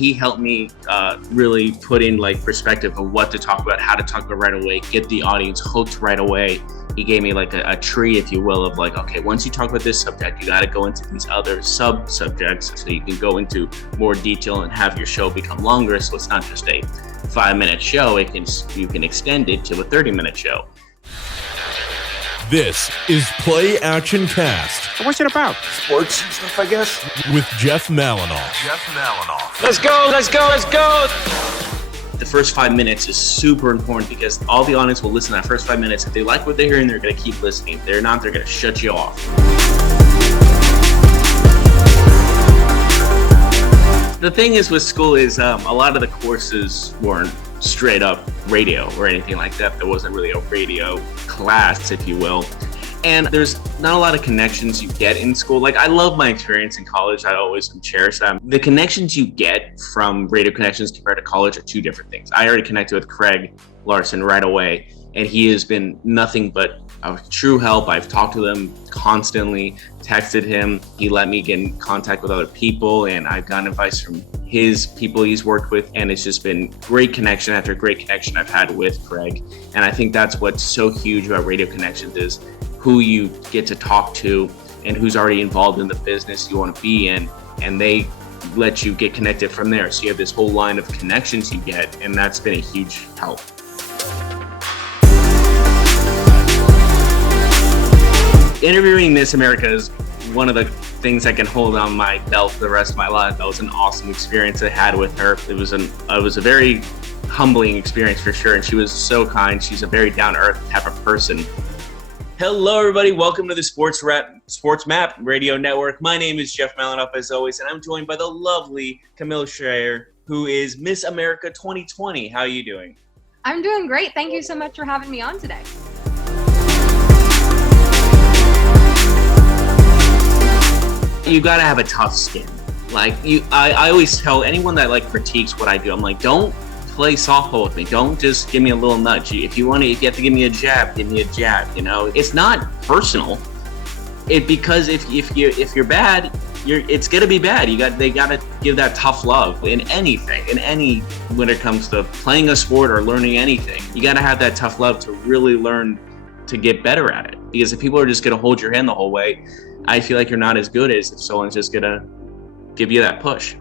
he helped me really put in like perspective of what to talk about, how to talk about right away, get the audience hooked right away. He gave me like a tree, if you will, of like, okay, once you talk about this subject, you got to go into these other sub-subjects so you can go into more detail and have your show become longer. So it's not just a 5-minute show. You can extend it to a 30-minute show. This is Play Action Cast. What's it about? Sports stuff, I guess. With Jeff Malinoff. Let's go! The first 5 minutes is super important because all the audience will listen to that first 5 minutes. If they like what they're hearing, they're going to keep listening. If they're not, they're going to shut you off. The thing is with school is a lot of the courses weren't straight up radio or anything like that. There wasn't really a radio class, if you will. And there's not a lot of connections you get in school. Like, I love my experience in college. I always cherish them. The connections you get from radio connections compared to college are two different things. I already connected with Craig Larson right away, and he has been nothing but a true help. I've talked to him constantly, texted him. He let me get in contact with other people, and I've gotten advice from his people he's worked with, and it's just been great connection after great connection I've had with Craig. And I think that's what's so huge about radio connections is who you get to talk to and who's already involved in the business you want to be in, and they let you get connected from there. So you have this whole line of connections you get, and that's been a huge help. Interviewing Miss America is one of the things I can hold on my belt for the rest of my life. That was an awesome experience I had with her. It was a very humbling experience for sure, and she was so kind. She's a very down-to-earth type of person. Hello, everybody. Welcome to the Sports Map Radio Network. My name is Jeff Malinoff, as always, and I'm joined by the lovely Camille Schreier, who is Miss America 2020. How are you doing? I'm doing great. Thank you so much for having me on today. You gotta have a tough skin. I always tell anyone that critiques what I do, I'm like, don't play softball with me. Don't just give me a little nudge. If you have to give me a jab, give me a jab. You know, it's not personal. Because if you're bad, it's gonna be bad. They gotta give that tough love in anything, when it comes to playing a sport or learning anything. You gotta have that tough love to really learn to get better at it. Because if people are just gonna hold your hand the whole way, I feel like you're not as good as if someone's just gonna give you that push.